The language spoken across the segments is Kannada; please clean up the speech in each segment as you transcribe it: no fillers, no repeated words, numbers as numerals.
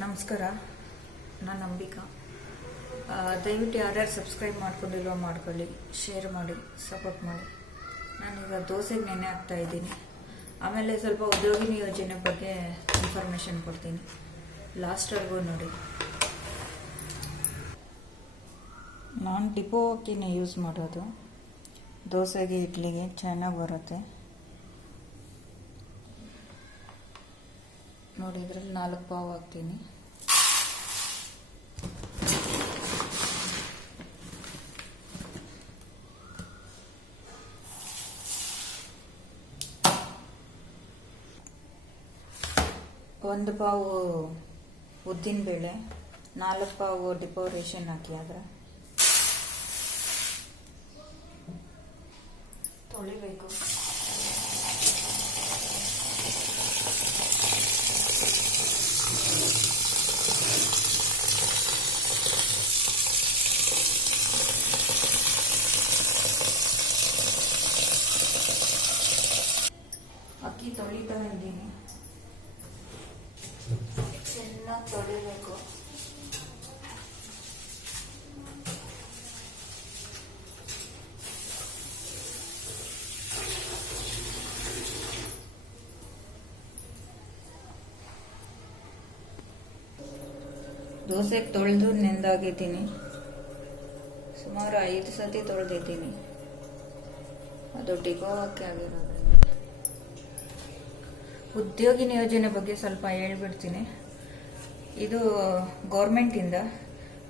ನಮಸ್ಕಾರ, ನಾನು ಅಂಬಿಕಾ. ದಯವಿಟ್ಟು ಯಾರ್ಯಾರು ಸಬ್ಸ್ಕ್ರೈಬ್ ಮಾಡ್ಕೊಂಡಿಲ್ವೋ ಮಾಡ್ಕೊಳ್ಳಿ, ಶೇರ್ ಮಾಡಿ, ಸಪೋರ್ಟ್ ಮಾಡಿ. ನಾನೀಗ ದೋಸೆಗೆ ನೆನೆ ಹಾಕ್ತಾ ಇದ್ದೀನಿ. ಆಮೇಲೆ ಸ್ವಲ್ಪ ಉದ್ಯೋಗಿನಿ ಯೋಜನೆ ಬಗ್ಗೆ ಇನ್ಫಾರ್ಮೇಷನ್ ಕೊಡ್ತೀನಿ, ಲಾಸ್ಟ್ವರೆಗೂ ನೋಡಿ. ನಾನು ಡಿಪೋ ಅಕ್ಕಿನ ಯೂಸ್ ಮಾಡೋದು. ದೋಸೆಗೆ ಇಡ್ಲಿಗೆ ಚೆನ್ನಾಗಿ ಬರುತ್ತೆ ನೋಡಿ. ಇದರಲ್ಲಿ 4 ಪಾವು ಹಾಕ್ತೀನಿ. ಒಂದು ಪಾವು ಉದ್ದಿನ ಬೇಳೆ, 4 ಪಾವು ಡಿಪೋ ರೇಷನ್ ಹಾಕಿ. ಆದರೆ ತೊಳಿಬೇಕು. ಅಕ್ಕಿ ತೊಳಿತಾ ಇದ್ದೀನಿ, ಚೆನ್ನಾಗಿ ತೊಳಿಬೇಕು. ದೋಸೆಗೆ ತೊಳೆದು ನೆಂದಾಗಿದ್ದೀನಿ. ಸುಮಾರು 5 ಸತಿ ತೊಳೆದಿದ್ದೀನಿ. ಅದು ಡಿಗೋಕ್ಕೆ ಆಗಿರೋದು. ಉದ್ಯೋಗಿನಿ ಯೋಜನೆ ಬಗ್ಗೆ ಸ್ವಲ್ಪ ಹೇಳ್ಬಿಡ್ತೀನಿ. ಇದು ಗೌರ್ಮೆಂಟಿಂದ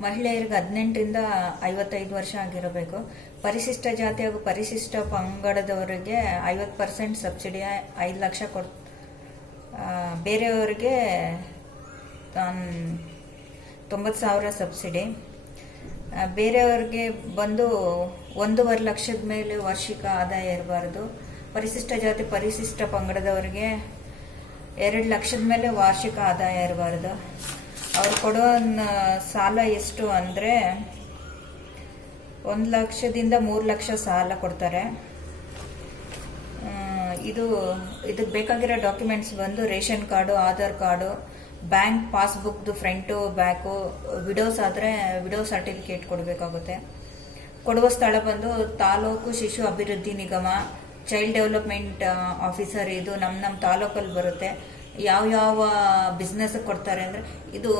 ಮಹಿಳೆಯರಿಗೆ 18ರಿಂದ 55 ವರ್ಷ ಆಗಿರಬೇಕು. ಪರಿಶಿಷ್ಟ ಜಾತಿ ಹಾಗೂ ಪರಿಶಿಷ್ಟ ಪಂಗಡದವರಿಗೆ 50% ಸಬ್ಸಿಡಿ, 5 ಲಕ್ಷ ಬೇರೆಯವರಿಗೆ 90,000 ಸಬ್ಸಿಡಿ. ಬೇರೆಯವ್ರಿಗೆ ಬಂದು 1.5 ಲಕ್ಷದ ಮೇಲೆ ವಾರ್ಷಿಕ ಆದಾಯ ಇರಬಾರ್ದು. ಪರಿಶಿಷ್ಟ ಜಾತಿ ಪರಿಶಿಷ್ಟ ಪಂಗಡದವರಿಗೆ 2 ಲಕ್ಷದ ಮೇಲೆ ವಾರ್ಷಿಕ ಆದಾಯ ಇರಬಾರ್ದು. ಅವ್ರು ಕೊಡೋ ಸಾಲ ಎಷ್ಟು ಅಂದರೆ 1 ಲಕ್ಷದಿಂದ 3 ಲಕ್ಷ ಸಾಲ ಕೊಡ್ತಾರೆ. ಇದಕ್ಕೆ ಬೇಕಾಗಿರೋ ಡಾಕ್ಯುಮೆಂಟ್ಸ್ ಬಂದು ration card, Aadhaar card, bank ಪಾಸ್ಬುಕ್ದು ಫ್ರಂಟು ಬ್ಯಾಕು. ವಿಡೋಸ್ ಆದರೆ ವಿಡೋ ಸರ್ಟಿಫಿಕೇಟ್ ಕೊಡಬೇಕಾಗುತ್ತೆ. ಕೊಡುವ ಸ್ಥಳ ಬಂದು ತಾಲೂಕು ಶಿಶು ಅಭಿವೃದ್ಧಿ ನಿಗಮ, ಚೈಲ್ಡ್ ಡೆವಲಪ್ಮೆಂಟ್ ಆಫೀಸರ್. ಇದು ನಮ್ಮ ತಾಲೂಕಲ್ಲಿ ಬರುತ್ತೆ. ಯಾವ ಬಿಸ್ನೆಸ್ ಕೊಡ್ತಾರೆ ಅಂದರೆ, ಇದು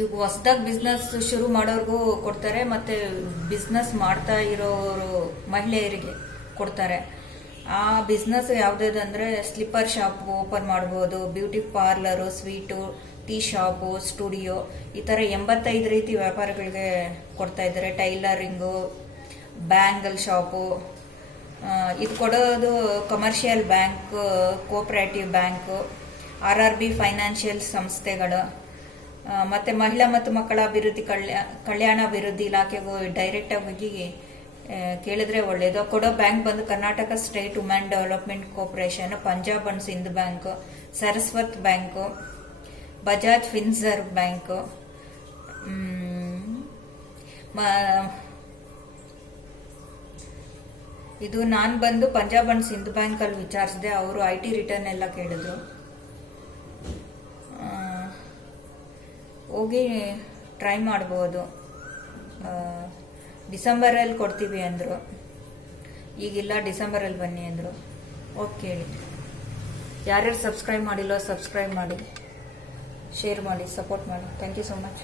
ಈಗ ಹೊಸದಾಗಿ ಬಿಸ್ನೆಸ್ ಶುರು ಮಾಡೋರ್ಗೂ ಕೊಡ್ತಾರೆ, ಮತ್ತು ಬಿಸ್ನೆಸ್ ಮಾಡ್ತಾ ಇರೋರು ಮಹಿಳೆಯರಿಗೆ ಕೊಡ್ತಾರೆ. ಆ ಬಿಸ್ನೆಸ್ ಯಾವುದಂದರೆ ಸ್ಲಿಪ್ಪರ್ ಶಾಪ್ ಓಪನ್ ಮಾಡ್ಬೋದು, beauty parlour, sweet, tea shop, studio, ಈ ಥರ 85 ರೀತಿ ವ್ಯಾಪಾರಗಳಿಗೆ ಕೊಡ್ತಾ ಇದ್ದಾರೆ. Tailoring, bangle shop. ಇದು ಕೊಡೋದು commercial bank, cooperative bank, RRB financial ಸಂಸ್ಥೆಗಳು. ಮತ್ತು ಮಹಿಳಾ ಮತ್ತು ಮಕ್ಕಳ ಅಭಿವೃದ್ಧಿ ಕಲ್ಯಾಣಾಭಿವೃದ್ಧಿ ಇಲಾಖೆಗೂ ಡೈರೆಕ್ಟಾಗಿ ಹೋಗಿ ಕೇಳಿದ್ರೆ ಒಳ್ಳೆಯದು. ಕೊಡೋ ಬ್ಯಾಂಕ್ ಬಂದು Karnataka state women development corporation, Punjab and Sind bank, Saraswat bank, Bajaj Finserv bank. ಇದು ನಾನು ಬಂದು ಪಂಜಾಬ್ ಅಂಡ್ ಸಿಂಧ್ ಬ್ಯಾಂಕಲ್ಲಿ ವಿಚಾರಿಸಿದೆ. ಅವರು IT ರಿಟರ್ನ್ ಎಲ್ಲ ಕೇಳಿದ್ರು. ಹೋಗಿ ಟ್ರೈ ಮಾಡ್ಬೋದು. ಡಿಸೆಂಬರಲ್ಲಿ ಕೊಡ್ತೀವಿ ಅಂದರು. ಈಗಿಲ್ಲ, ಡಿಸೆಂಬರಲ್ಲಿ ಬನ್ನಿ ಅಂದರು. ಓಕೆ, ಯಾರ್ಯಾರು ಸಬ್ಸ್ಕ್ರೈಬ್ ಮಾಡಿಲ್ಲೋ ಸಬ್ಸ್ಕ್ರೈಬ್ ಮಾಡಿ, ಶೇರ್ ಮಾಡಿ, ಸಪೋರ್ಟ್ ಮಾಡಿ. Thank you so much.